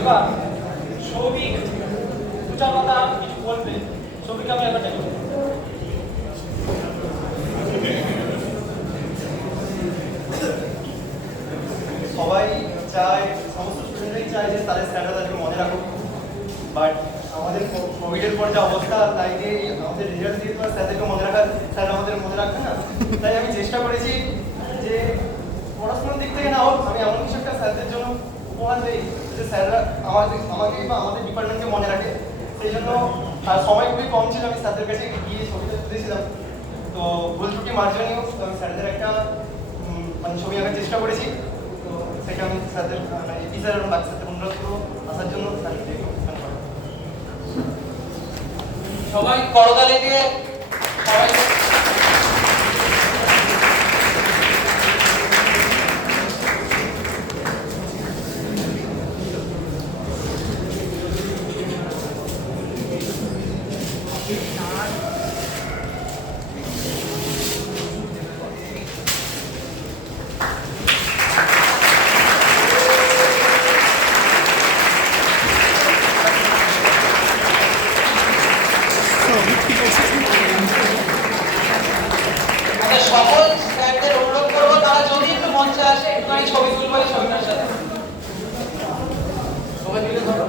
এবার সৌভিক পূজা কথা কিছু বলবে। সৌভিক আমি একবার দেখব। সবাই চায়, সমস্ত স্টুডেন্টরাই চায় যে তাদের স্যাররা তাদেরকে মনে রাখুক, বাট আমাদের কোভিডের পর যে অবস্থা, তাই যে আমাদের রেজাল্ট দিয়ে তো স্যারদেরকে মনে রাখার, স্যার আমাদের মনে রাখবে না। তাই আমি চেষ্টা করেছি যে পড়াশোনার দিক থেকে না হোক, আমি এমন কিছু একটা স্যারদের জন্য উপহার দিই যে স্যাররা আমাকে বা আমাদের ডিপার্টমেন্টকে মনে রাখে। সেই জন্য আর সময় খুবই কম ছিল, আমি স্যারদের কাছে গিয়ে ছবিটা তুলেছিলাম। তো ভুল ত্রুটি মার্জনীয়, তো আমি স্যারদের একটা মানে ছবি আঁকার চেষ্টা করেছি। তো সেটা আমি স্যারদের মানে টিচার এবং বাচ্চাদের অনুরোধ করবো আসার জন্য। সবাই করতালি দিয়ে সবাই সকল স্যারদের অনুরোধ করবো তারা যদি একটু মঞ্চে আসে একটুখানি ছবি তুলবো এই ছবিটার সাথে। সবাই মিলে ধরো।